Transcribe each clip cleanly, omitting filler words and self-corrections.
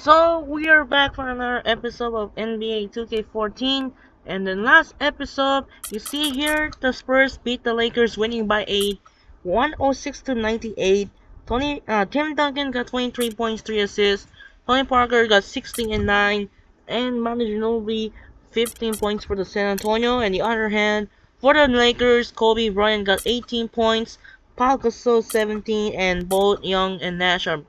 So we are back for another episode of NBA 2K14, and the last episode, you see here, the Spurs beat the Lakers, winning by 8, 106 to 98. Tim Duncan got 23 points, 3 assists. Tony Parker got 16 and 9, and Manu Ginobili 15 points for the San Antonio. On the other hand, for the Lakers, Kobe Bryant got 18 points, Paul Gasol 17, and both Young and Nash are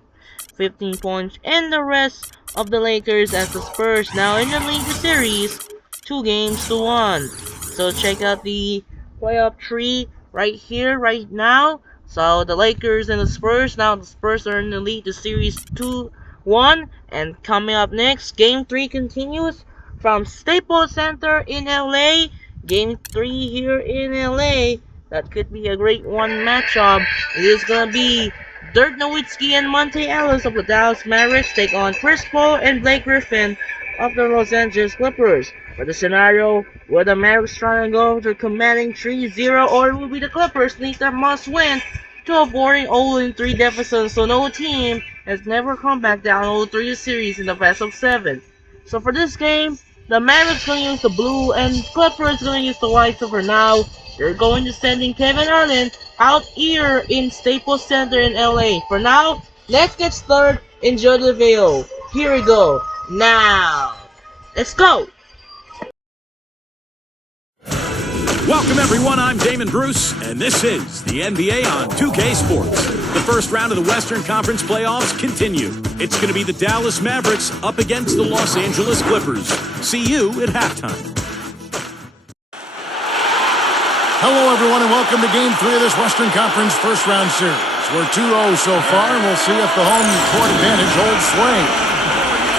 15 points, and the rest of the Lakers as the Spurs now in the lead series 2 games to 1. So check out the playoff tree right here, right now. So the Lakers and the Spurs, now the Spurs are in the lead the series 2-1, and coming up next, game 3 continues from Staples Center in LA. Game 3 here in LA. That could be a great one matchup. It is gonna be Dirk Nowitzki and Monte Ellis of the Dallas Mavericks take on Chris Paul and Blake Griffin of the Los Angeles Clippers. For the scenario where the Mavericks try to go to commanding 3-0, or it will be the Clippers need that must win to avoiding 0-3 deficit, so no team has never come back down 0-3 series in the best of 7. So for this game, the Mavericks going to use the blue and Clippers going to use the white. So for now, they're going to sending Kevin Harlan out here in Staples Center in LA. For now, let's get started. Enjoy the video. Here we go. Now, let's go. Welcome everyone, I'm Damon Bruce, and this is the NBA on 2K Sports. The first round of the Western Conference playoffs continue. It's going to be the Dallas Mavericks up against the Los Angeles Clippers. See you at halftime. Hello everyone and welcome to Game 3 of this Western Conference first round series. We're 2-0 so far and we'll see if the home court advantage holds sway.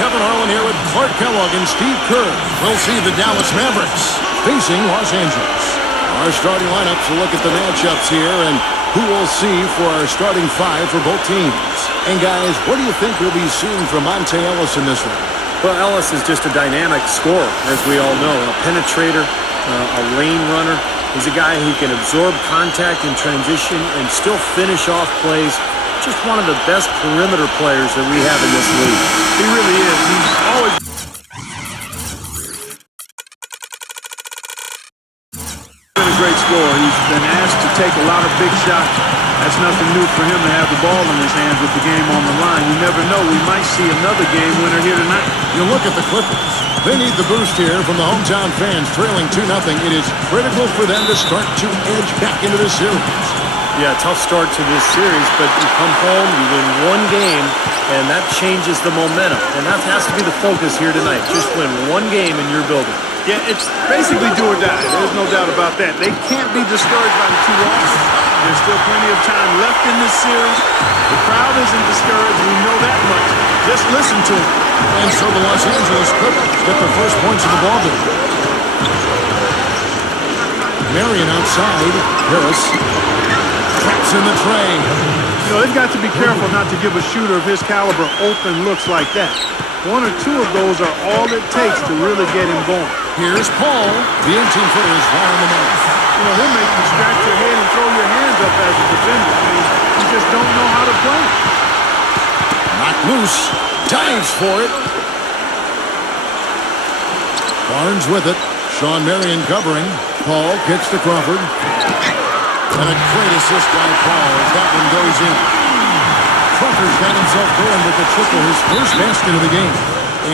Kevin Harlan here with Clark Kellogg and Steve Kerr. We'll see the Dallas Mavericks facing Los Angeles. Our starting lineups will look at the matchups here and who we'll see for our starting 5 for both teams. And guys, what do you think we'll be seeing from Monte Ellis in this one? Well, Ellis is just a dynamic scorer, as we all know. A penetrator, a lane runner. He's a guy who can absorb contact in transition and still finish off plays. Just one of the best perimeter players that we have in this league. He really is. He's always been a great scorer. He's been asked to take a lot of big shots. That's nothing new for him to have the ball in his hands with the game on the line. You never know. We might see another game winner here tonight. You look at the Clippers. They need the boost here from the hometown fans, trailing 2-0. It is critical for them to start to edge back into this series. Yeah, tough start to this series, but you come home, you win one game, and that changes the momentum. And that has to be the focus here tonight. Just win one game in your building. Yeah, it's basically do or die. There's no doubt about that. They can't be discouraged by the 2 losses. There's still plenty of time left in this series. The crowd isn't discouraged. We know that much. Just listen to them. And so the Los Angeles Clippers get the first points of the ballgame. Marion outside. Harris traps in the tray. You know, they've got to be careful not to give a shooter of his caliber open looks like that. 1 or 2 of those are all it takes to really get him going. Here's Paul. The 18-footer is right on the mark. You know, he'll make you scratch your head and throw your hands up as a defender. I mean, you just don't know how to play. Knocked loose. Dives for it. Barnes with it. Sean Marion covering. Paul kicks to Crawford. And a great assist by Paul as that one goes in. Crawford's got himself going with the triple, his first basket of the game.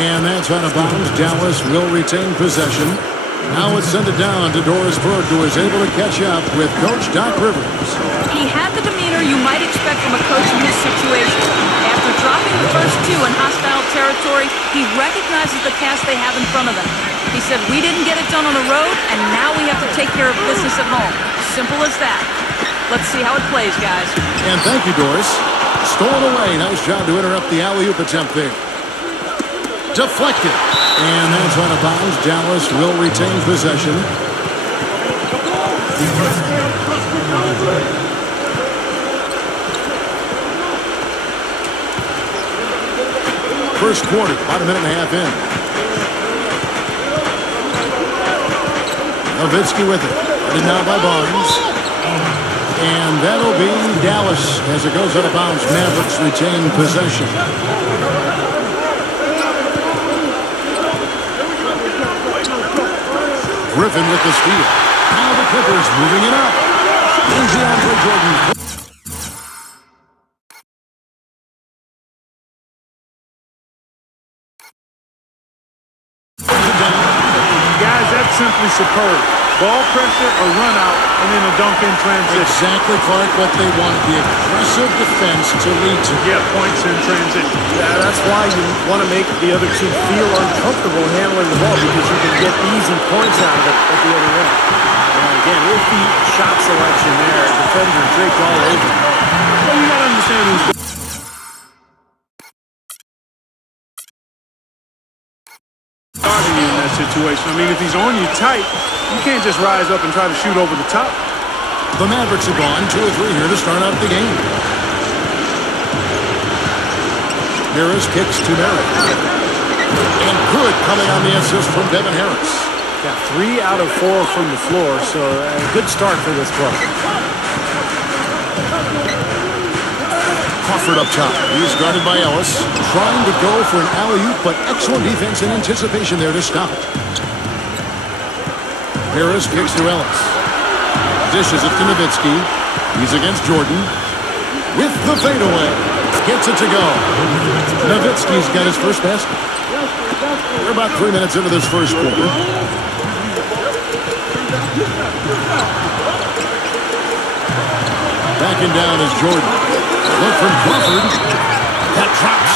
And that's out of bounds. Dallas will retain possession. Now it's sent it down to Doris Burke, who is able to catch up with Coach Doc Rivers. He had the demeanor you might expect from a coach in this situation. After dropping the first 2 in hostile territory, he recognizes the task they have in front of them. He said, we didn't get it done on the road, and now we have to take care of business at home. Simple as that. Let's see how it plays, guys. And thank you, Doris. Stolen away. Nice job to interrupt the alley-oop attempt there. Deflected. And that's out of bounds. Dallas will retain possession. First quarter, about a minute and a half in. Nowitzki with it. Headed now by Barnes. And that'll be Dallas as it goes out of bounds. Mavericks retain possession. Griffin with the steal. Now the Clippers moving it up. Here's DeAndre Jordan. Guys, that's simply superb. Ball pressure, a run out, and then a dunk in transition. Exactly, Clark, what they want. The aggressive defense to lead to. Yeah, points in transition. Yeah, that's why you want to make the other team feel uncomfortable handling the ball because you can get easy points out of it at the other end. And again, iffy shot selection there. Defender draped all over. Well, you got to understand who's starting you in that situation. I mean, if he's on you tight, you can't just rise up and try to shoot over the top. The Mavericks have gone 2 or 3 here to start out the game. Harris kicks to Merritt. And good coming on the assist from Devin Harris. Got 3 out of 4 from the floor, so a good start for this club. Crawford up top. He's guarded by Ellis. Trying to go for an alley-oop, but excellent defense and anticipation there to stop it. Harris kicks to Ellis. Dishes it to Nowitzki. He's against Jordan. With the fadeaway. Gets it to go. Nowitzki's got his first basket. We're about 3 minutes into this first quarter. Backing down is Jordan. Look from Crawford. That drops.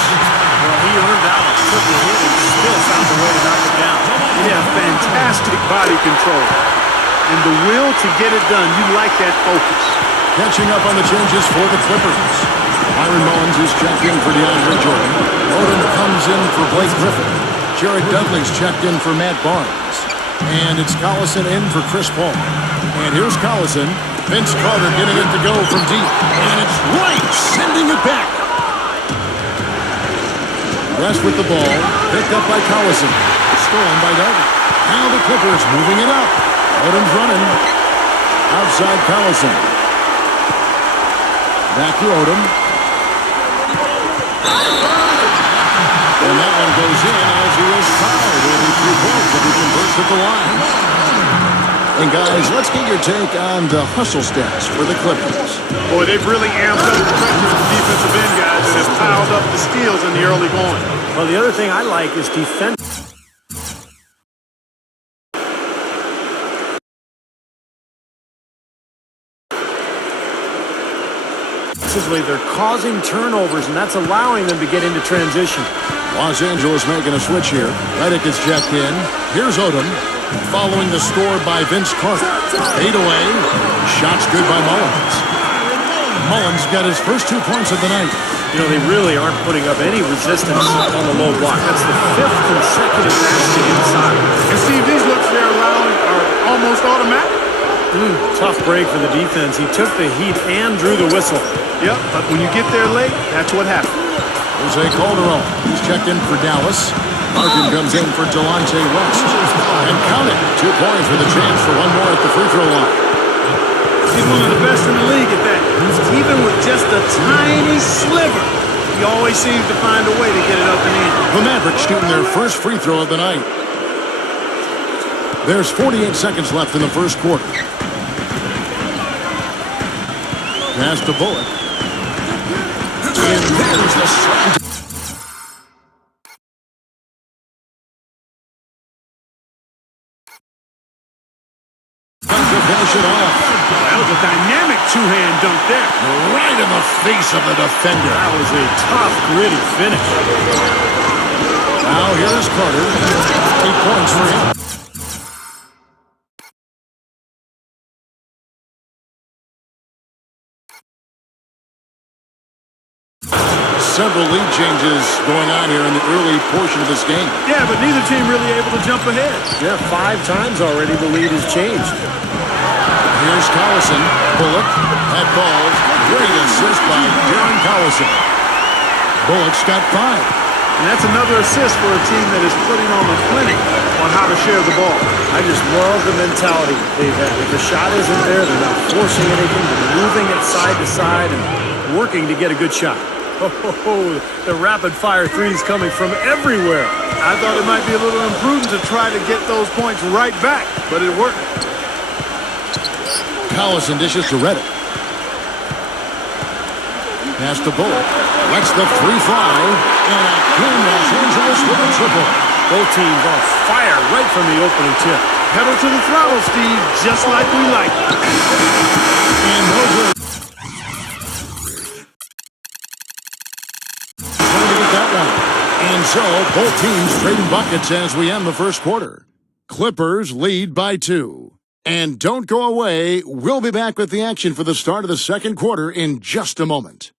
Well, he earned out a triple hit and still found a way to knock it down. Yeah, fantastic body control. And the will to get it done. You like that focus. Catching up on the changes for the Clippers. Myron Mullins is checked in for DeAndre Jordan. Odom comes in for Blake Griffin. Jared Dudley's checked in for Matt Barnes. And it's Collison in for Chris Paul. And here's Collison. Vince Carter getting it to go from deep. And it's right, sending it back. West with the ball. Picked up by Collison. Stolen by Dudley. Now the Clippers moving it up. Odom's running. Outside Collison. Back to Odom. And that one goes in as he was fouled. It'll be 3 points if he converts at the line. And guys, let's get your take on the hustle stats for the Clippers. Boy, they've really amped up the pressure at the defensive end, guys, and have piled up the steals in the early going. Well, the other thing I like is defense. They're causing turnovers, and that's allowing them to get into transition. Los Angeles making a switch here. Redick is checked in. Here's Odom, following the score by Vince Carter. 8 away. Shots good by Mullins. Mullins got his first 2 points of the night. You know, they really aren't putting up any resistance on the low block. That's the 5th consecutive basket inside. And Steve, these looks they're allowing are almost automatic. Tough break for the defense. He took the heat and drew the whistle. Yep, but when you get there late, that's what happens. Jose Calderon, he's checked in for Dallas. Larkin comes in for Delonte West. And count it, 2 points with a chance for one more at the free throw line. He's one of the best in the league at that. Even with just a tiny sliver, he always seems to find a way to get it up and in. The Mavericks shooting their first free throw of the night. There's 48 seconds left in the first quarter. Pass to Bullock. And there's the shot. To finish it off. That was a dynamic two-hand dunk there. Right in the face of the defender. That was a tough, gritty finish. Now here's Carter. 8 points for him. Several lead changes going on here in the early portion of this game. Yeah, but neither team really able to jump ahead. Yeah, 5 times already the lead has changed. Here's Collison. Bullock. That ball. Great assist by Darren Collison. Bullock's got 5. And that's another assist for a team that is putting on a clinic on how to share the ball. I just love the mentality they've had. If the shot isn't there, they're not forcing anything. They're moving it side to side and working to get a good shot. Oh, the rapid-fire threes coming from everywhere. I thought it might be a little imprudent to try to get those points right back, but it worked. Collison dishes to Reddick. Pass to Bullock. Lets the three fly. And again, Los Angeles with a triple. Both teams on fire right from the opening tip. Pedal to the throttle, Steve, just like we like. And no good. Trying to get that one. And so, both teams trading buckets as we end the first quarter. Clippers lead by 2. And don't go away. We'll be back with the action for the start of the second quarter in just a moment.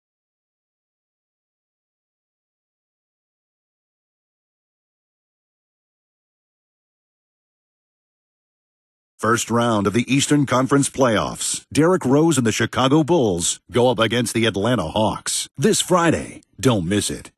First round of the Eastern Conference playoffs. Derrick Rose and the Chicago Bulls go up against the Atlanta Hawks this Friday. Don't miss it.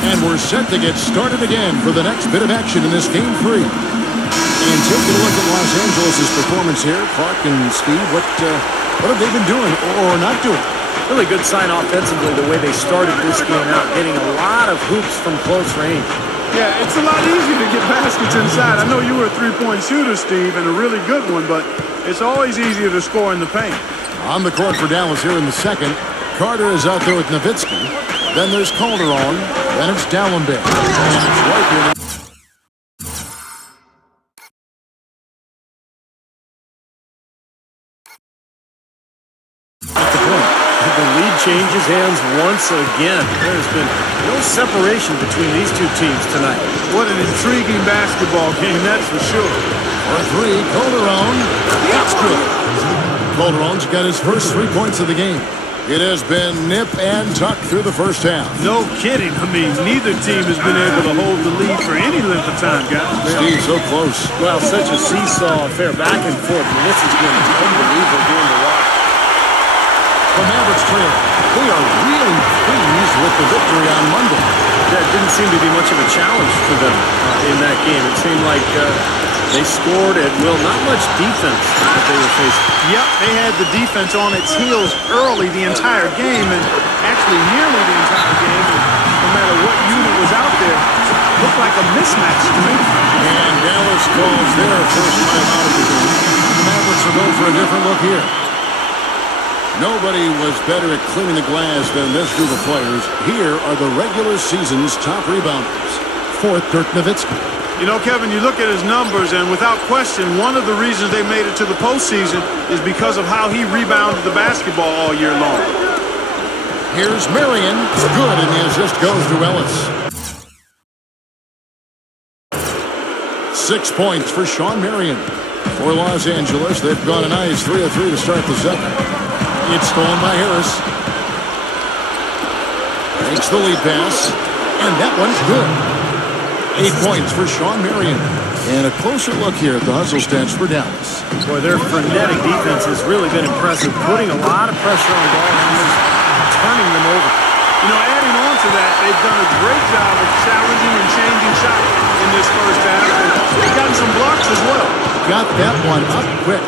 And we're set to get started again for the next bit of action in this Game 3. And taking a look at Los Angeles' performance here, Clark and Steve, what have they been doing or not doing? Really good sign offensively the way they started this game out, getting a lot of hoops from close range. Yeah, it's a lot easier to get baskets inside. I know you were a three-point shooter, Steve, and a really good one, but it's always easier to score in the paint. On the court for Dallas here in the second, Carter is out there with Nowitzki. Then there's Calderon. Then it's Dallenberg. And it's right here. The lead changes hands once again. There's been no separation between these two teams tonight. What an intriguing basketball game, that's for sure. For three, Calderon. That's good. Calderon's got his first 3 points of the game. It has been nip and tuck through the first half. No kidding. I mean, neither team has been able to hold the lead for any length of time, guys. Steve, so close. Well, such a seesaw affair, back and forth. And this has been an unbelievable game to watch. The Mavericks trail. They are really pleased with the victory on Monday. That didn't seem to be much of a challenge for them in that game. It seemed like they scored at will. Not much defense that they were facing. Yep, they had the defense on its heels early the entire game, and actually nearly the entire game. And no matter what unit was out there, it looked like a mismatch to me. And Dallas calls their first time out of the game. The Mavericks are going for a different look here. Nobody was better at cleaning the glass than this group of players. Here are the regular season's top rebounders. Fourth, Dirk Nowitzki. You know, Kevin, you look at his numbers, and without question, one of the reasons they made it to the postseason is because of how he rebounded the basketball all year long. Here's Marion. Good, and the assist goes to Ellis. 6 points for Sean Marion. For Los Angeles, they've gone a nice 3 of 3 to start the second. It's stolen by Harris. Takes the lead pass, and that one's good. 8 points for Sean Marion. And a closer look here at the hustle stats for Dallas. Boy, their frenetic defense has really been impressive, putting a lot of pressure on ball handlers, turning them over. You know, adding on to that, they've done a great job of challenging and changing shots in this first half. And they've gotten some blocks as well. Got that one up quick.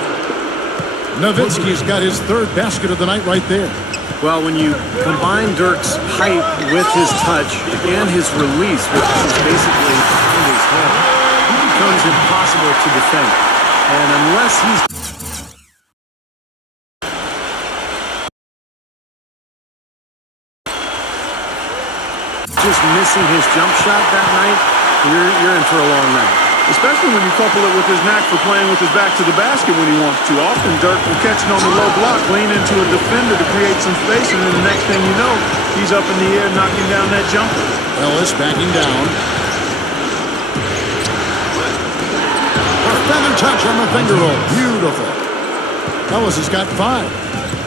Nowitzki's got his third basket of the night right there. Well, when you combine Dirk's height with his touch and his release, which is basically in his head, it becomes impossible to defend. And unless he's just missing his jump shot that night, you're in for a long night. Especially when you couple it with his knack for playing with his back to the basket when he wants to. Often Dirk will catch it on the low block, lean into a defender to create some space, and then the next thing you know, he's up in the air knocking down that jumper. Ellis backing down. A feather touch on the finger roll. Beautiful. Ellis has got 5.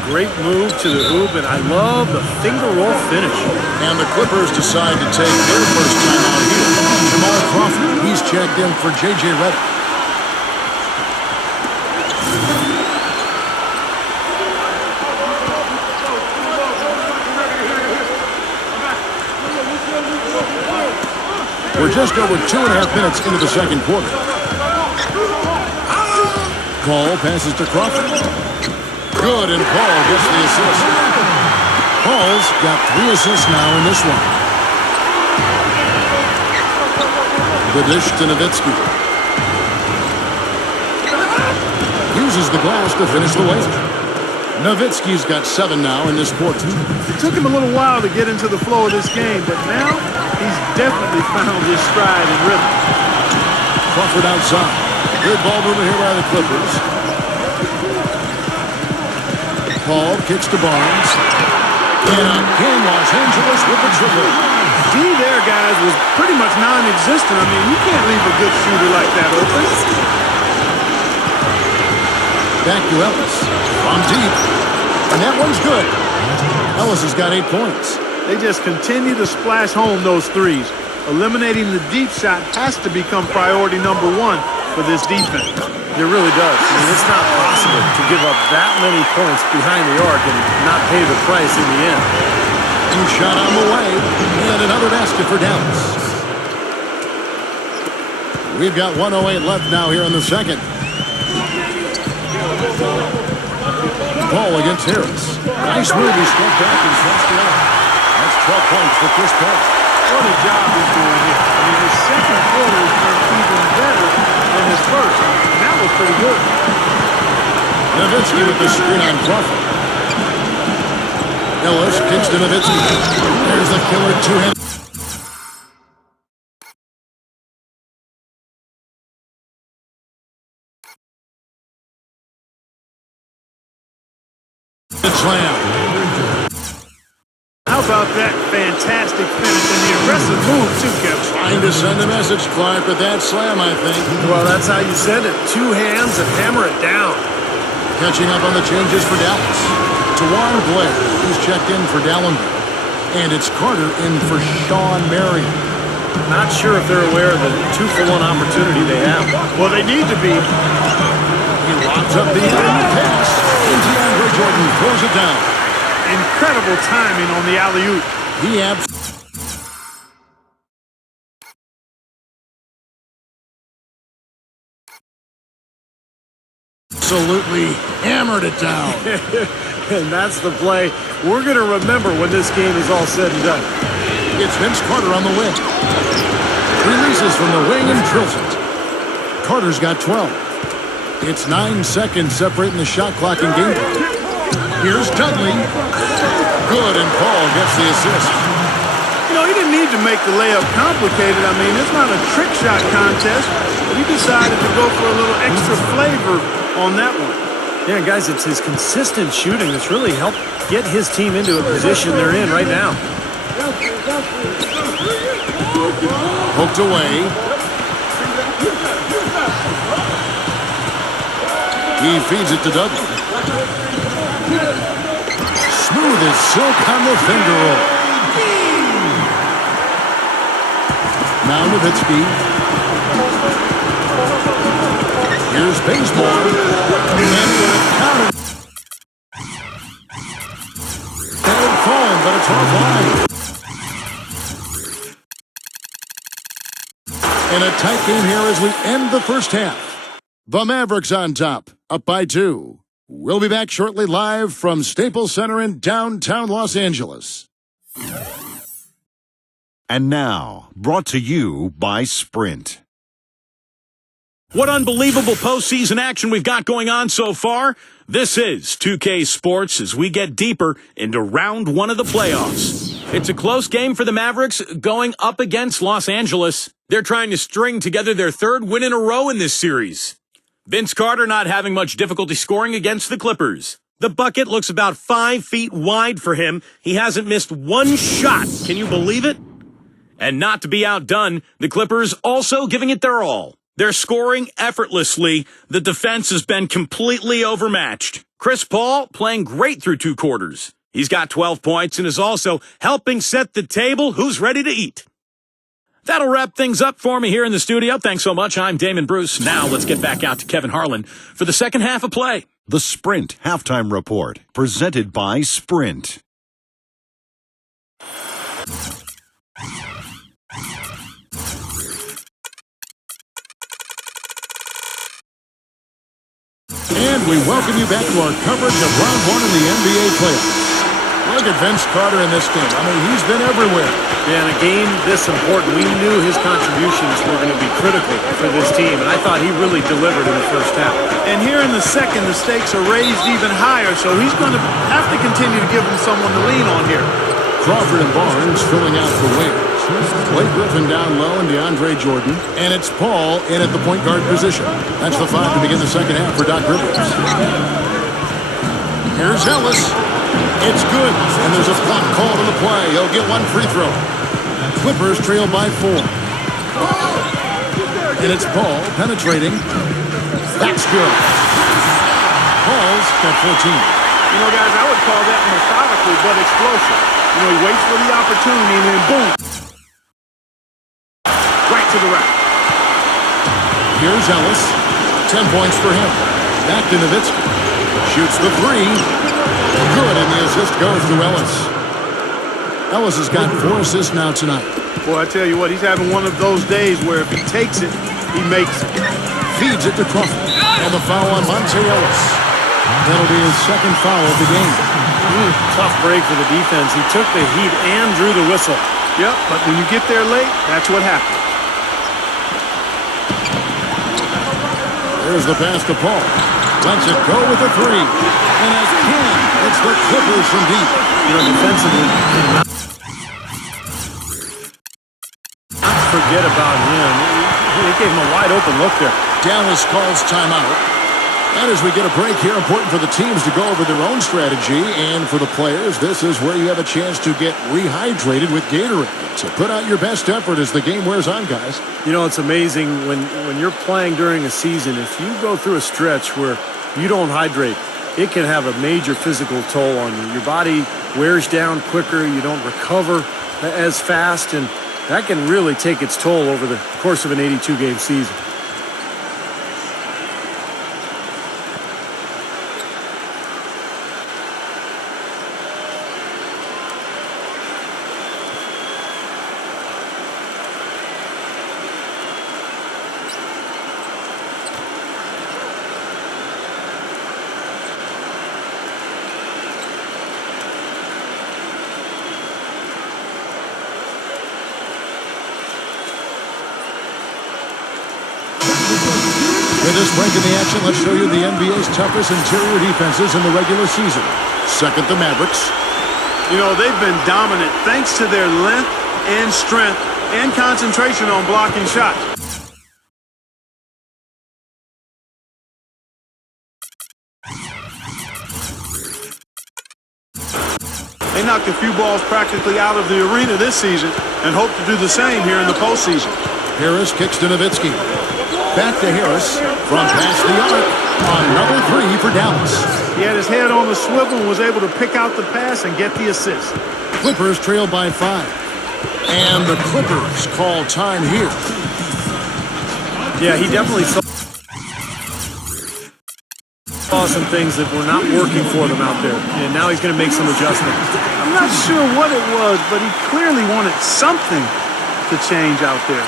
Great move to the hoop, and I love the finger roll finish. And the Clippers decide to take their first time out here. Jamal Crawford, he's checked in for J.J. Redick. We're just over 2.5 minutes into the second quarter. Paul passes to Crawford. Good, and Paul gets the assist. Paul's got 3 assists now in this one. The dish to Nowitzki. Uses the glass to finish the weight. Nowitzki's got 7 now in this quarter. It took him a little while to get into the flow of this game, but now he's definitely found his stride and rhythm. Crawford outside. Good ball movement here by the Clippers. Paul kicks to Barnes. And again, Los Angeles with the triple. D there, guys, was pretty much non-existent. I mean, you can't leave a good shooter like that open. Back to Ellis. From deep. And that one's good. Ellis has got 8 points. They just continue to splash home those threes. Eliminating the deep shot has to become priority number 1 for this defense. It really does. I mean, it's not possible to give up that many points behind the arc and not pay the price in the end. And shot on the way. And another basket for Dallas. We've got 1:08 left now here in the second. Paul against Harris. Nice move. He stepped back and crossed it out. That's 12 points for Chris Paul. What a job he's doing here. I mean, his second quarter has been even better than his first. And that was pretty good. Nowitzki with the screen on Crawford. Ellis kicks to Nowitzki. There's the killer two-hand. Slam. How about that fantastic finish and the aggressive move, too, Kevin? Trying to send a message, Clark, with that slam, I think. Well, that's how you said it. 2 hands and hammer it down. Catching up on the changes for Dallas. Tawan Blair, who's checked in for Dallenberg. And it's Carter in for Sean Marion. Not sure if they're aware of the 2-for-1 opportunity they have. Well, they need to be. He locks up the end pass. And DeAndre Jordan throws it down. Incredible timing on the alley-oop. He absolutely hammered it down. And that's the play we're going to remember when this game is all said and done. It's Vince Carter on the wing. Releases from the wing and drills it. Carter's got 12. It's 9 seconds separating the shot clock and game clock. Here's Dudley. Good, and Paul gets the assist. You know, he didn't need to make the layup complicated. I mean, it's not a trick shot contest, but he decided to go for a little extra flavor on that one. Yeah, guys, it's his consistent shooting that's really helped get his team into a position they're in right now. Poked away. He feeds it to Dudley. Smooth as silk on the finger roll. Now Nowitzki. Here's baseball. And counted. And phone, but it's offline. And a tight game here as we end the first half. The Mavericks on top, up by 2. We'll be back shortly live from Staples Center in downtown Los Angeles. And now, brought to you by Sprint. What unbelievable postseason action we've got going on so far. This is 2K Sports as we get deeper into round 1 of the playoffs. It's a close game for the Mavericks going up against Los Angeles. They're trying to string together their 3rd win in a row in this series. Vince Carter not having much difficulty scoring against the Clippers. The bucket looks about 5 feet wide for him. He hasn't missed 1 shot. Can you believe it? And not to be outdone, the Clippers also giving it their all. They're scoring effortlessly. The defense has been completely overmatched. Chris Paul playing great through 2 quarters. He's got 12 points and is also helping set the table. Who's ready to eat? That'll wrap things up for me here in the studio. Thanks so much. I'm Damon Bruce. Now let's get back out to Kevin Harlan for the second half of play. The Sprint Halftime Report, presented by Sprint. And we welcome you back to our coverage of round one in the NBA playoffs. Look at Vince Carter in this game. I mean, he's been everywhere. Yeah, in a game this important, we knew his contributions were going to be critical for this team, and I thought he really delivered in the first half. And here in the second, the stakes are raised even higher, so he's going to have to continue to give him someone to lean on here. Crawford and Barnes filling out the wings. Blake Griffin down low and DeAndre Jordan. And it's Paul in at the point guard position. That's the five to begin the second half for Doc Rivers. Here's Ellis. It's good. And there's a block called on the play. He'll get one free throw. Clippers trail by 4. And it's Paul penetrating. That's good. Paul's got 14. You know, guys, I would call that methodical but explosive. You know, he waits for the opportunity and then boom. Right to the rack. Here's Ellis. 10 points for him. Back to Nowitzki. Shoots the three. Good, and the assist goes to Ellis. Ellis has got 4 assists now tonight. Boy, I tell you what, he's having one of those days where if he takes it, he makes it. Feeds it to Crawford. And the foul on Monte Ellis. That'll be his second foul of the game. Tough break for the defense. He took the heat and drew the whistle. Yep, but when you get there late, that's what happens. There's the pass to Paul. Lets it go with a three. And again, it's the Clippers from deep. You know, defensively, cannot forget about him. They gave him a wide open look there. Dallas calls timeout. And as we get a break here, important for the teams to go over their own strategy. And for the players, this is where you have a chance to get rehydrated with Gatorade. So put out your best effort as the game wears on, guys. You know, it's amazing when you're playing during a season, if you go through a stretch where you don't hydrate, it can have a major physical toll on you. Your body wears down quicker. You don't recover as fast. And that can really take its toll over the course of an 82-game season. With this break in the action, let's show you the NBA's toughest interior defenses in the regular season. Second, the Mavericks. You know, they've been dominant thanks to their length and strength and concentration on blocking shots. They knocked a few balls practically out of the arena this season and hope to do the same here in the postseason. Harris kicks to Nowitzki. Back to Harris from past the arc. Another three for Dallas. He had his head on the swivel and was able to pick out the pass and get the assist. Clippers trail by 5. And the Clippers call time here. Yeah, he definitely saw some things that were not working for them out there. And now he's going to make some adjustments. I'm not sure what it was, but he clearly wanted something to change out there.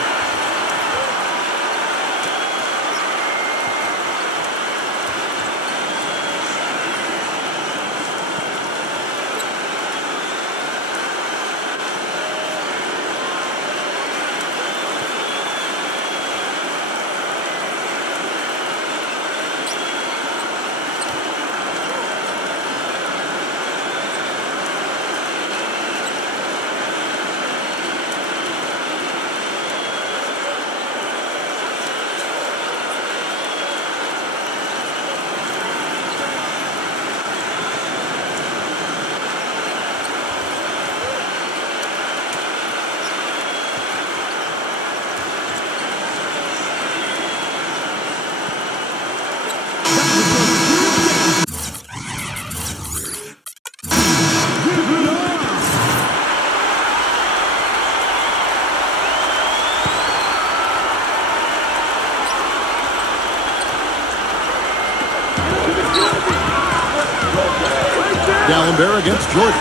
Dallenberg against Jordan.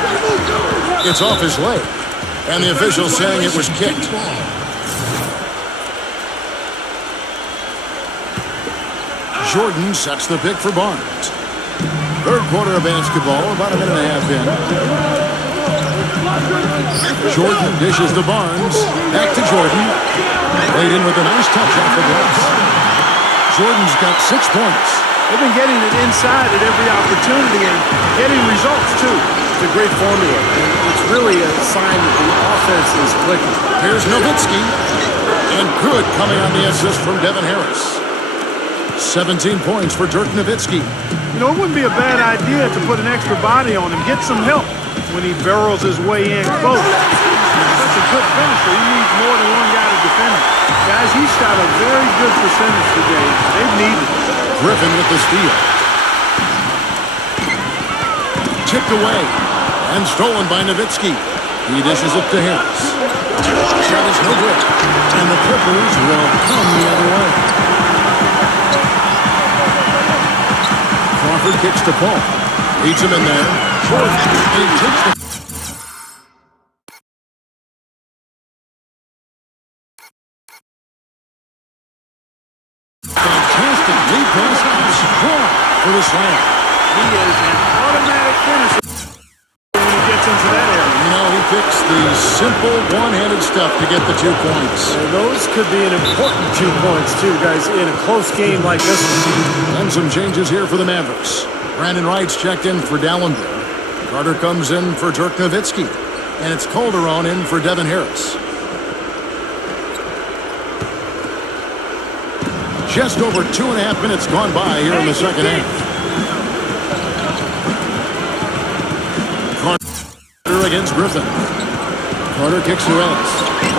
It's off his leg. And the official saying it was kicked. Jordan sets the pick for Barnes. Third quarter of basketball, about a minute and a half in. Jordan dishes to Barnes. Back to Jordan. Laid in with a nice touch off the glass. Jordan's got 6 points. They've been getting it inside at every opportunity and getting results, too. It's a great formula. It's really a sign that the offense is clicking. Here's Nowitzki. And good coming on the assist from Devin Harris. 17 points for Dirk Nowitzki. You know, it wouldn't be a bad idea to put an extra body on him, get some help when he barrels his way in close. He's such a good finisher. He needs more than one guy to defend him. Guys, he shot a very good percentage today. They've needed it. Griffin with the steal. Chipped away and stolen by Nowitzki. He dishes it to Harris. Shot is no good. And the Clippers will come the other way. Crawford kicks to Paul. Leads him in there. He takes the... Fantastic lead pass and strong for the slam. He is an automatic finisher when he gets into that area. You know, he picks the simple one-handed stuff to get the 2 points. And those could be an important 2 points, too, guys, in a close game like this one. And some changes here for the Mavericks. Brandon Wright's checked in for Dallenberg. Carter comes in for Dirk Nowitzki. And it's Calderon in for Devin Harris. Just over 2.5 minutes gone by here in the second half. Carter against Griffin. Carter kicks to Ellis.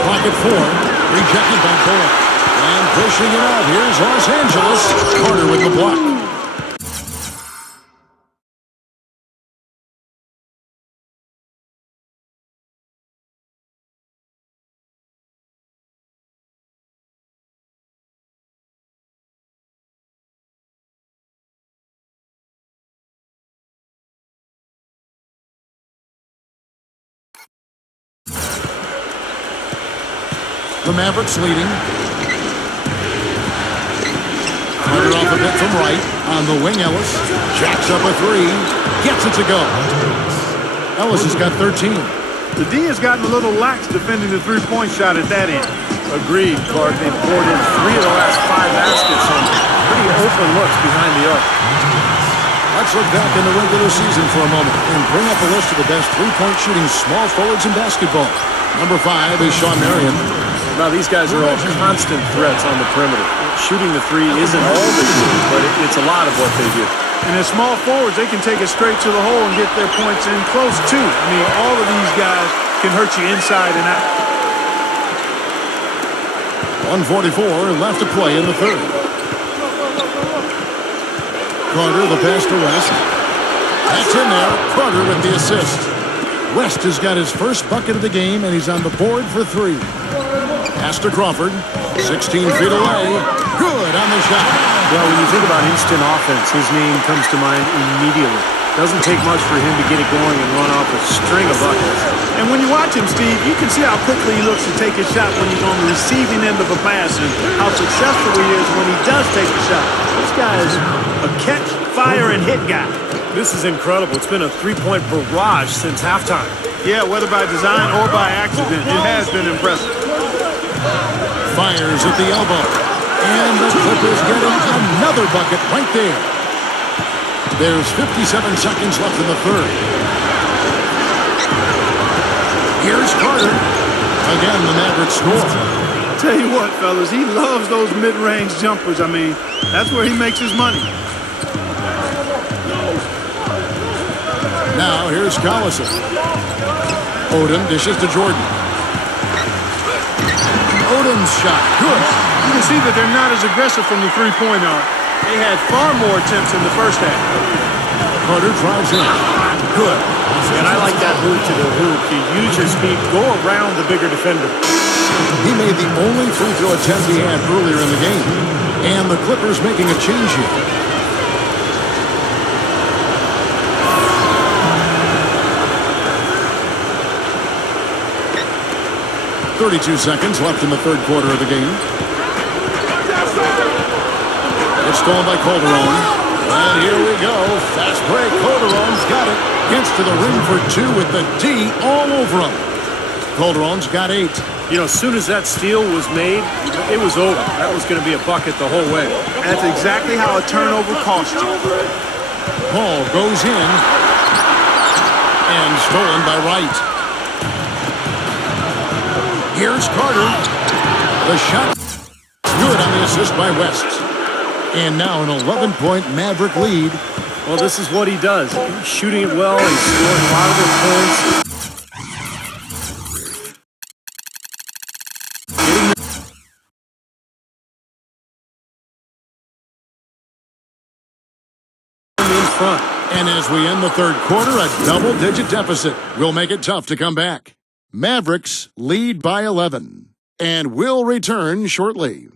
Pocket 4. Rejected by Bullock. And pushing it out. Here's Los Angeles. Carter with the block. The Mavericks leading. Carter off a bit from right. On the wing, Ellis. Jacks up a 3. Gets it to go. Ellis has got 13. The D has gotten a little lax defending the three-point shot at that end. Agreed, Clark. They've poured in 3 of the last 5 baskets on pretty open looks behind the arc. Let's look back in the regular season for a moment and bring up a list of the best three-point shooting small forwards in basketball. Number 5 is Sean Marion. Now, these guys are all constant threats on the perimeter. Shooting the 3 isn't all they do, but it's a lot of what they do. And as small forwards, they can take it straight to the hole and get their points in close, too. I mean, all of these guys can hurt you inside and out. 1:44 left to play in the third. Carter, the pass to West. That's in there. Carter with the assist. West has got his first bucket of the game, and he's on the board for 3. Pass to Crawford. 16 feet away. Good on the shot. Well, when you think about instant offense, his name comes to mind immediately. Doesn't take much for him to get it going and run off a string of buckets. And when you watch him, Steve, you can see how quickly he looks to take his shot when he's on the receiving end of a pass and how successful he is when he does take the shot. This guy is a catch, fire, and hit guy. This is incredible. It's been a three-point barrage since halftime. Yeah, whether by design or by accident, it has been impressive. Fires at the elbow. And the Clippers getting another bucket right there. There's 57 seconds left in the third. Here's Carter. Again, the Mavericks score. Tell you what, fellas, he loves those mid-range jumpers. I mean, that's where he makes his money. Now, here's Collison. Odom dishes to Jordan. Odom's shot. Good. You can see that they're not as aggressive from the three-point arc. They had far more attempts in the first half. Carter drives in. Good. And I like that move to the hoop. He used his feet, go around the bigger defender. He made the only free throw attempt he had earlier in the game. And the Clippers making a change here. .32 seconds left in the third quarter of the game. It's stolen by Calderon. And here we go. Fast break. Calderon's got it. Gets to the ring for two with the D all over him. Calderon's got 8. You know, as soon as that steal was made, it was over. That was going to be a bucket the whole way. That's exactly how a turnover costs you. Paul goes in. And stolen by Wright. Here's Carter. The shot good on the assist by West. And now an 11-point Maverick lead. Well, this is what he does. He's shooting it well. He's scoring a lot of their points. Front. And as we end the third quarter, a double-digit deficit will make it tough to come back. Mavericks lead by 11 and will return shortly.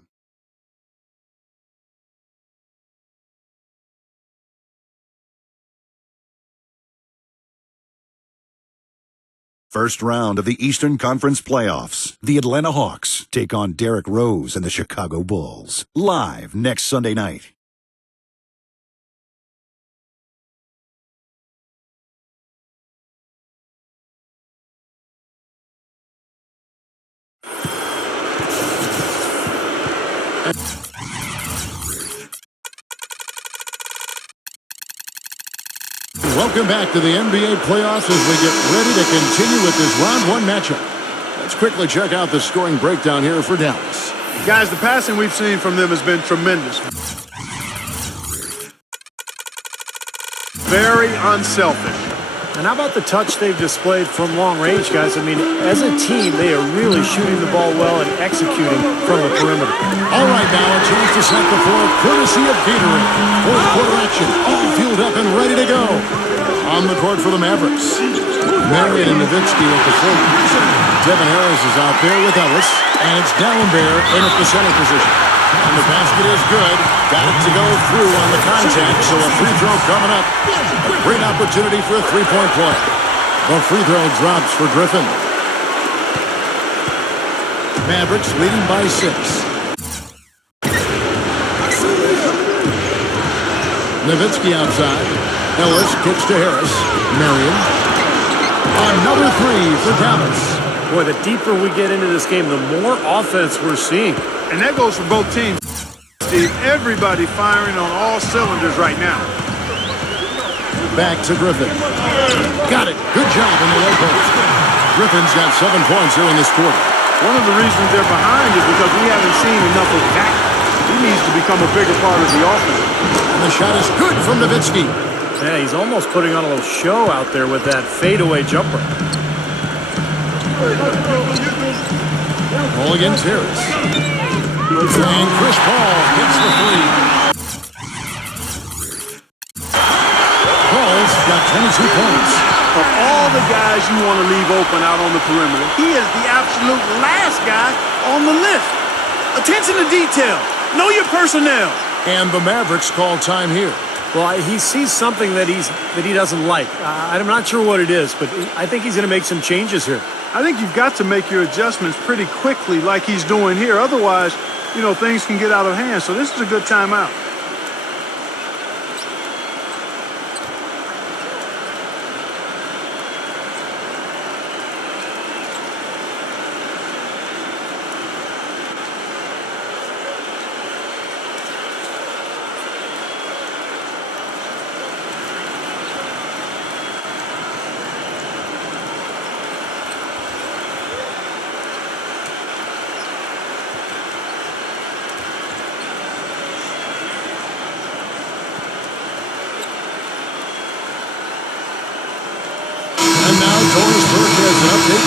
First round of the Eastern Conference playoffs. The Atlanta Hawks take on Derrick Rose and the Chicago Bulls. Live next Sunday night. Welcome back to the NBA playoffs as we get ready to continue with this round 1 matchup. Let's quickly check out the scoring breakdown here for Dallas. Guys, the passing we've seen from them has been tremendous. Very unselfish. And how about the touch they've displayed from long range, guys? I mean, as a team, they are really shooting the ball well and executing from the perimeter. All right, now a chance to set the floor courtesy of Gatorade. Fourth quarter action, all fueled up and ready to go. On the court for the Mavericks. Marion and Nowitzki at the floor. Devin Harris is out there with Ellis. And it's Dallenberg in at the center position. And the basket is good. Got it to go through on the contact, so a free throw coming up. A great opportunity for a three-point play. The free throw drops for Griffin. Mavericks leading by 6. Nowitzki outside. Ellis kicks to Harris. Marion. Another 3 for Dallas. Boy, the deeper we get into this game, the more offense we're seeing. And that goes for both teams, Steve. Everybody firing on all cylinders right now. Back to Griffin. Got it. Good job in the low post. Griffin's got 7 points here in this quarter. One of the reasons they're behind is because we haven't seen enough of that. He needs to become a bigger part of the offense. And the shot is good from Nowitzki. Yeah, he's almost putting on a little show out there with that fadeaway jumper. Ball against Harris. And Chris Paul gets the 3. Paul's got 22 points. Of all the guys you want to leave open out on the perimeter, he is the absolute last guy on the list. Attention to detail. Know your personnel. And the Mavericks call time here. Well, he sees something that he doesn't like. I'm not sure what it is, but I think he's going to make some changes here. I think you've got to make your adjustments pretty quickly like he's doing here. Otherwise, you know, things can get out of hand. So this is a good timeout.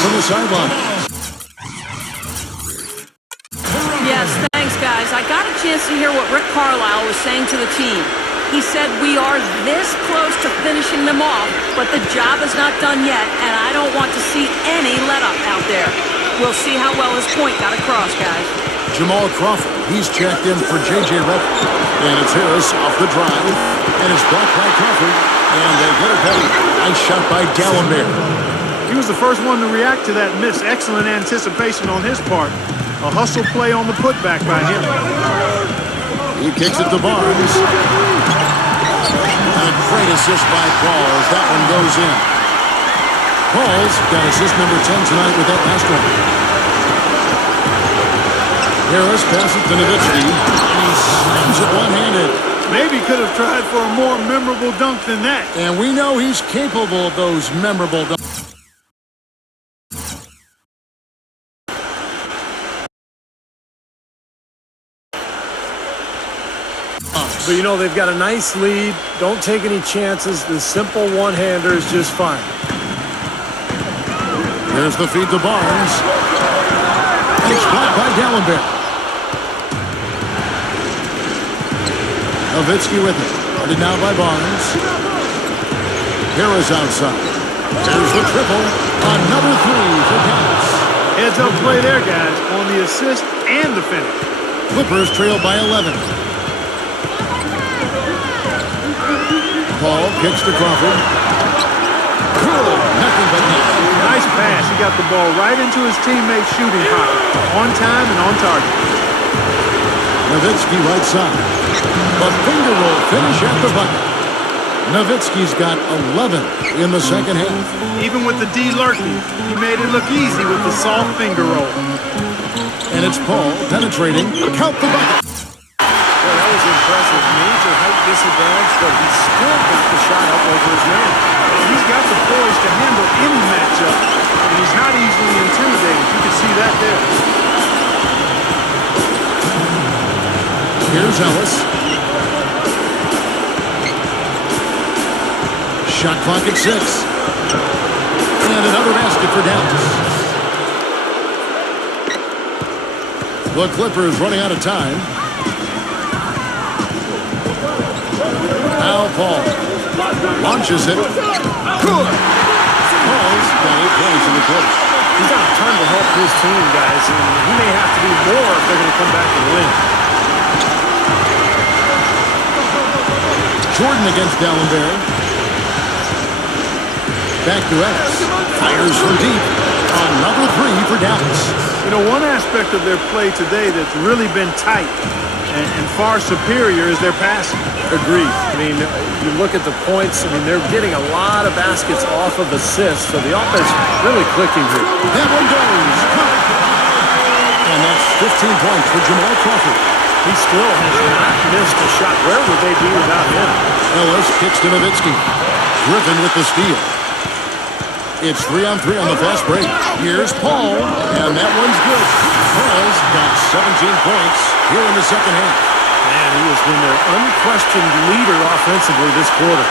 From the sideline. Yes, thanks, guys. I got a chance to hear what Rick Carlisle was saying to the team. He said, we are this close to finishing them off, but the job is not done yet, and I don't want to see any let-up out there. We'll see how well his point got across, guys. Jamal Crawford, he's checked in for J.J. Redick. And it's Harris off the drive, and it's blocked by Crawford, and they get it ready. Nice shot by Dallenberg. He was the first one to react to that miss. Excellent anticipation on his part. A hustle play on the putback by him. He kicks it to Barnes. And a great assist by Paul as that one goes in. Paul's got assist number 10 tonight with that last one. Harris passes it to Nowitzki, and he slams it one-handed. Maybe could have tried for a more memorable dunk than that. And we know he's capable of those memorable dunks. But, you know, they've got a nice lead. Don't take any chances. The simple one-hander is just fine. There's the feed to Barnes. It's blocked by Dallenberg. Nowitzki with it. Guarded now by Barnes. Harris outside. There's the triple. Another three for Dallas. Heads-up play there, guys, on the assist and the finish. Clippers trail by 11. Paul kicks to Crawford. Good. Nothing but net. Nice pass. He got the ball right into his teammate's shooting pocket. On time and on target. Nowitzki right side. A finger roll finish at the bucket. Nowitzki's got 11 in the second half. Even with the D lurking, he made it look easy with the soft finger roll. And it's Paul penetrating. Count the bucket. Well, that was impressive. Major height disadvantage, but he still got the shot up over his man. He's got the poise to handle any matchup, and he's not easily intimidated. You can see that there. Here's Ellis. Shot clock at 6. And another basket for Dallas. The Clippers running out of time. Now Paul launches it. Good. Paul's got 8 points in the quarter. He's got a ton to help his team, guys, and he may have to do more if they're going to come back and win. Jordan against Dallenberg. Back to Ellis. Fires from deep. Another three for Dallas. You know, one aspect of their play today that's really been tight and far superior is their passing. Agreed. I mean, you look at the points, I mean, they're getting a lot of baskets off of assists, so the offense really clicking here. That one goes. And that's 15 points for Jamal Crawford. He still has not missed a shot. Where would they be without him? Ellis kicks to Nowitzki. Griffin with the steal. It's 3-on-3 on the fast break. Here's Paul, and that one's good. Paul's got 17 points here in the second half. Man, he has been their unquestioned leader offensively this quarter.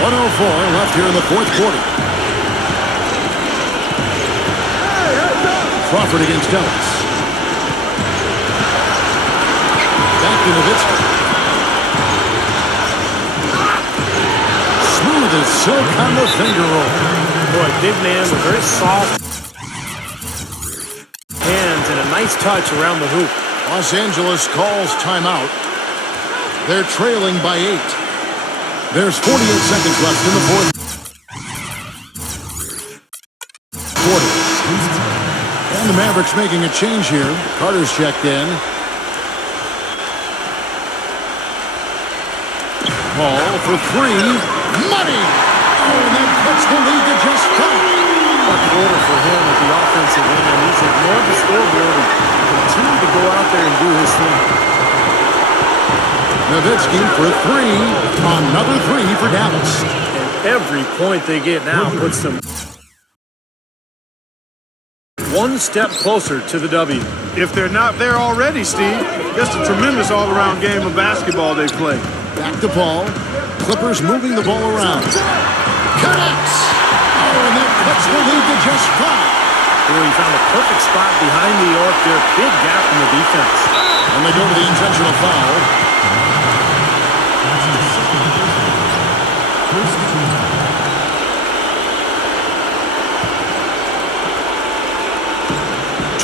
1:04 left here in the fourth quarter. Crawford against Ellis. Back to Nowitzki. Smooth as silk on the finger roll. Boy, big man with very soft hands and a nice touch around the hoop. Los Angeles calls timeout. They're trailing by 8. There's 48 seconds left in the fourth quarter. And the Mavericks making a change here. Carter's checked in. Paul for 3. Money! Oh, and that puts the lead to just 5. A quarter for him at the offensive end. He's ignored the scoreboard and continued to go out there and do his thing. Nowitzki for 3. Another 3 for Dallas. And every point they get now puts them one step closer to the W. If they're not there already, Steve, just a tremendous all-around game of basketball they play. Back to Paul. Clippers moving the ball around. Connects! Oh, and that cuts the lead to just 5. He found a perfect spot behind the arc there. Big gap in the defense. And they go to the intentional foul.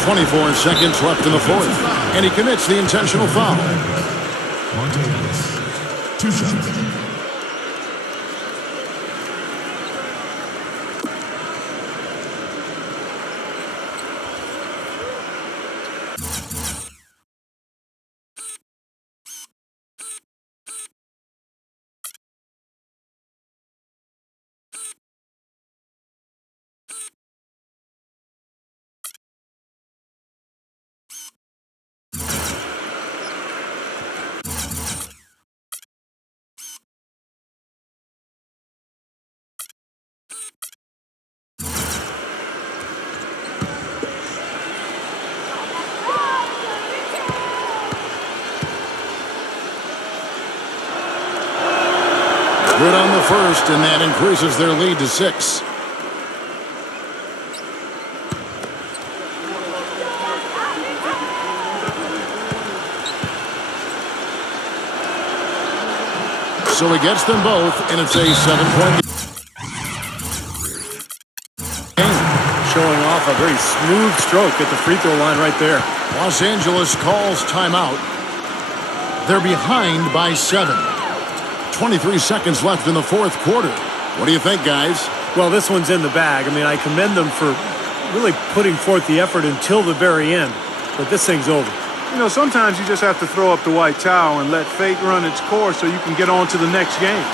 24 seconds left in the fourth. And he commits the intentional foul. Two shots. the first, and that increases their lead to 6. So he gets them both, and it's a 7-point game. Showing off a very smooth stroke at the free throw line right there. Los Angeles calls timeout. They're behind by 7. 23 seconds left in the fourth quarter. What do you think, guys? Well, this one's in the bag. I mean, I commend them for really putting forth the effort until the very end. But this thing's over. You know, sometimes you just have to throw up the white towel and let fate run its course so you can get on to the next game.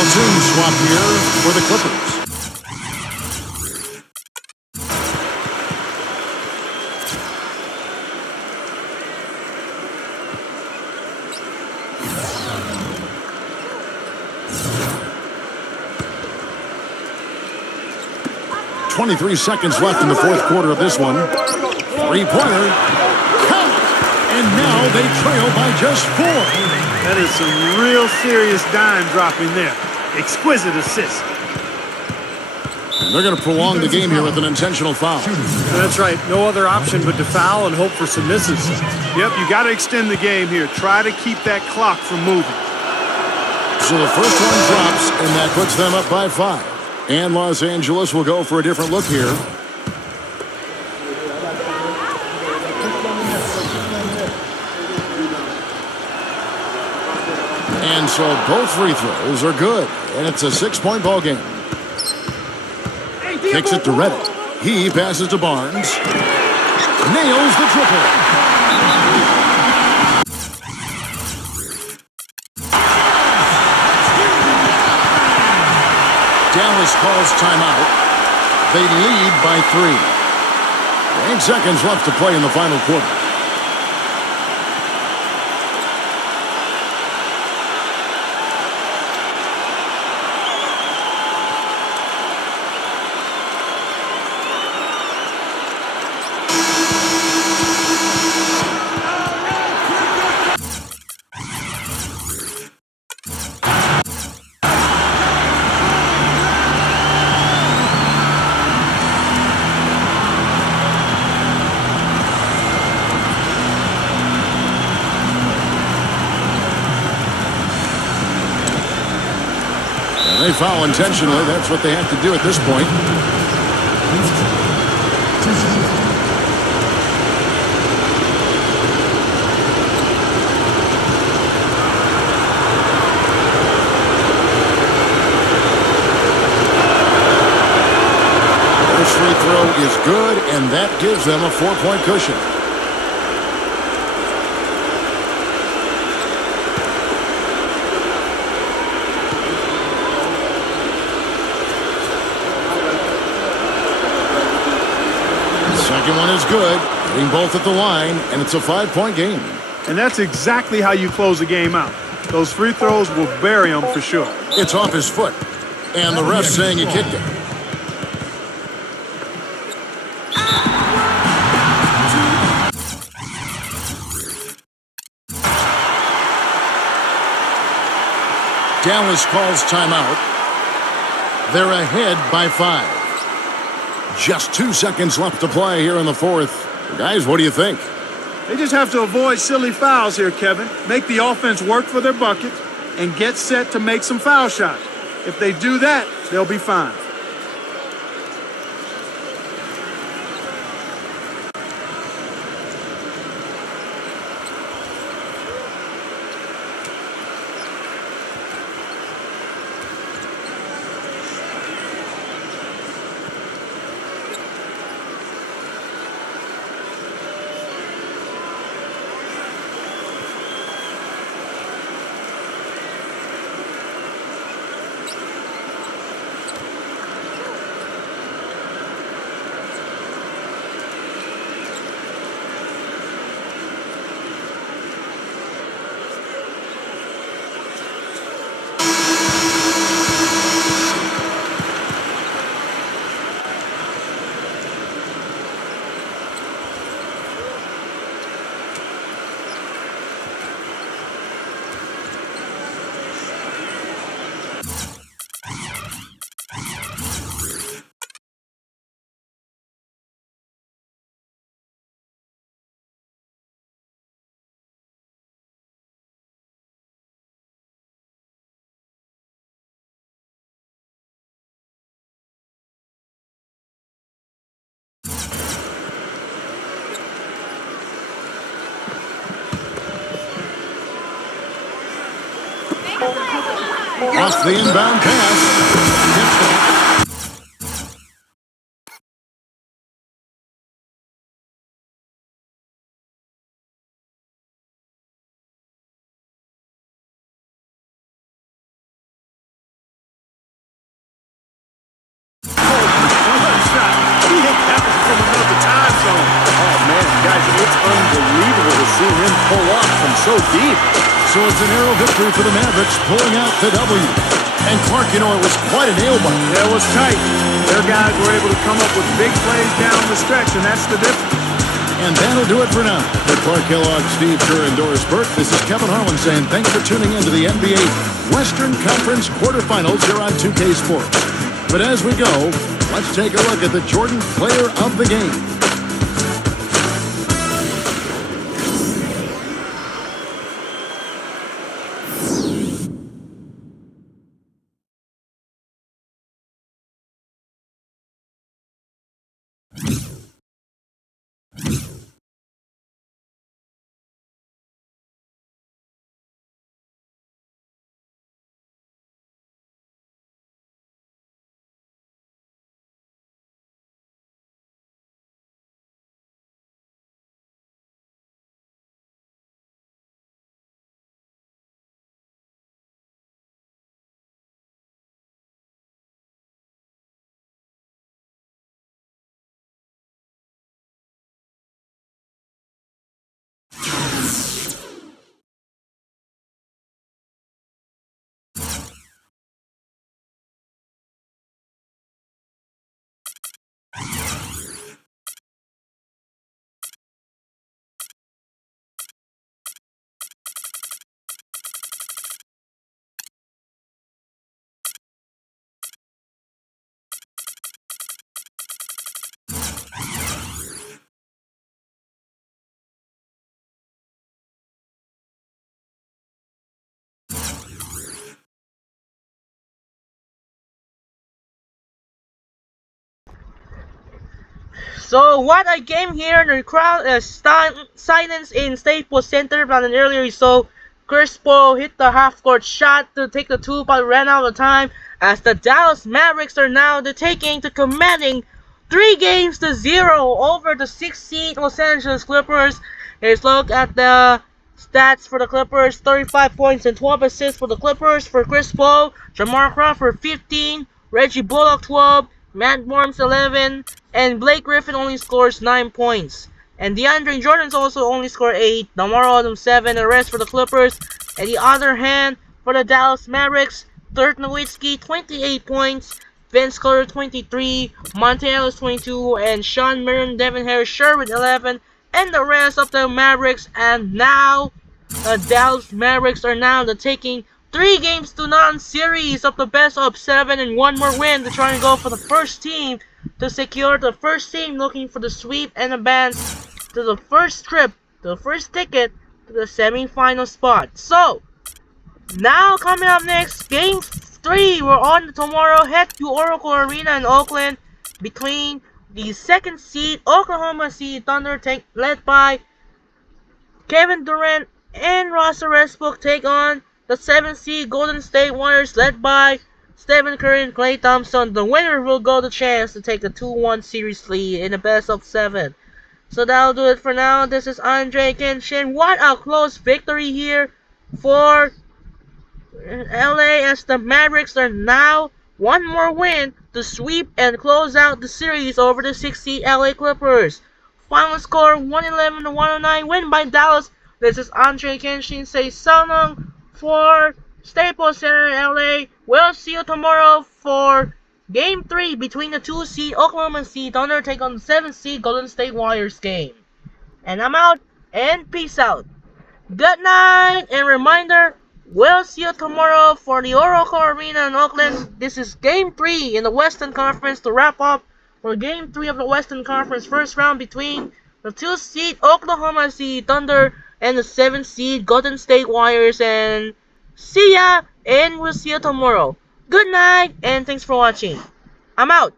Platoon swap here for the Clippers. .23 seconds left in the fourth quarter of this one. Three-pointer. Count! And now they trail by just 4. That is some real serious dime dropping there. Exquisite assist. And they're going to prolong the game here with an intentional foul. That's right. No other option but to foul and hope for some misses. Yep, you got to extend the game here. Try to keep that clock from moving. So the first one drops, and that puts them up by 5. And Los Angeles will go for a different look here. And so both free throws are good. And it's a 6-point ball game. Kicks it to Reddick. He passes to Barnes. Nails the triple. Dallas calls timeout. They lead by 3. 8 seconds left to play in the final quarter. They foul intentionally. That's what they have to do at this point. First free throw is good, and that gives them a 4-point cushion. Second one is good, hitting both at the line, and it's a 5-point game. And that's exactly how you close a game out. Those free throws will bury him for sure. It's off his foot, and the ref saying he kicked it. Dallas calls timeout. They're ahead by 5. Just 2 seconds left to play here in the fourth. Guys, what do you think? They just have to avoid silly fouls here, Kevin. Make the offense work for their buckets and get set to make some foul shots. If they do that, they'll be fine. Off the inbound pass. Shot. He hit that from another time zone. Oh, man, guys, it's unbelievable to see him pull off from so deep. So it's a narrow victory for the Mavericks, pulling out the W. And Clark, you know, it was quite a nail-biter. Yeah, it was tight. Their guys were able to come up with big plays down the stretch, and that's the difference. And that'll do it for now. For Clark Kellogg, Steve Kerr, and Doris Burke, this is Kevin Harlan saying thanks for tuning in to the NBA Western Conference quarterfinals here on 2K Sports. But as we go, let's take a look at the Jordan Player of the Game. So what a game here. The crowd is silence in Staples Center. But earlier we saw Crispo hit the half-court shot to take the two, but ran out of time as the Dallas Mavericks are now taking to commanding 3-0 over the 6th seed Los Angeles Clippers. Here's a look at the stats for the Clippers. 35 points and 12 assists for the Clippers. For Crispo, Jamar Crawford 15, Reggie Bullock 12, Matt Worms 11, and Blake Griffin only scores 9 points. And DeAndre Jordan's also only scored 8, Lamar Odom 7, the rest for the Clippers. On the other hand, for the Dallas Mavericks, Dirk Nowitzki 28 points, Vince Carter 23, Monte Ellis 22, and Sean Merriam, Devin Harris, Sherwood 11, and the rest of the Mavericks. And now, the Dallas Mavericks are now taking 3-0 series of the best of 7 and one more win to try and go for the first team to secure the first team looking for the sweep and advance to the first trip, the first ticket to the semi-final spot. So, now coming up next, Game 3, we're on tomorrow, head to Oracle Arena in Oakland between the 2nd seed Oklahoma City Thunder led by Kevin Durant and Russell Westbrook take on the 7th seed Golden State Warriors led by Stephen Curry and Klay Thompson. The winner will go the chance to take the 2-1 series lead in the best of 7. So that'll do it for now. This is Andre Kenshin. What a close victory here for LA as the Mavericks are now one more win to sweep and close out the series over the 6th seed LA Clippers. Final score 111-109, win by Dallas. This is Andre Kenshin. Say so long for Staples Center in LA. We'll see you tomorrow for Game 3 between the 2 seed Oklahoma City Thunder take on the 7th seed Golden State Warriors game. And I'm out, and peace out. Good night, and reminder, we'll see you tomorrow for the Oracle Arena in Oakland. This is Game 3 in the Western Conference to wrap up for Game 3 of the Western Conference first round between the 2 seed Oklahoma City Thunder and the 7th seed Golden State Warriors. And see ya, and we'll see you tomorrow. Good night, and thanks for watching. I'm out.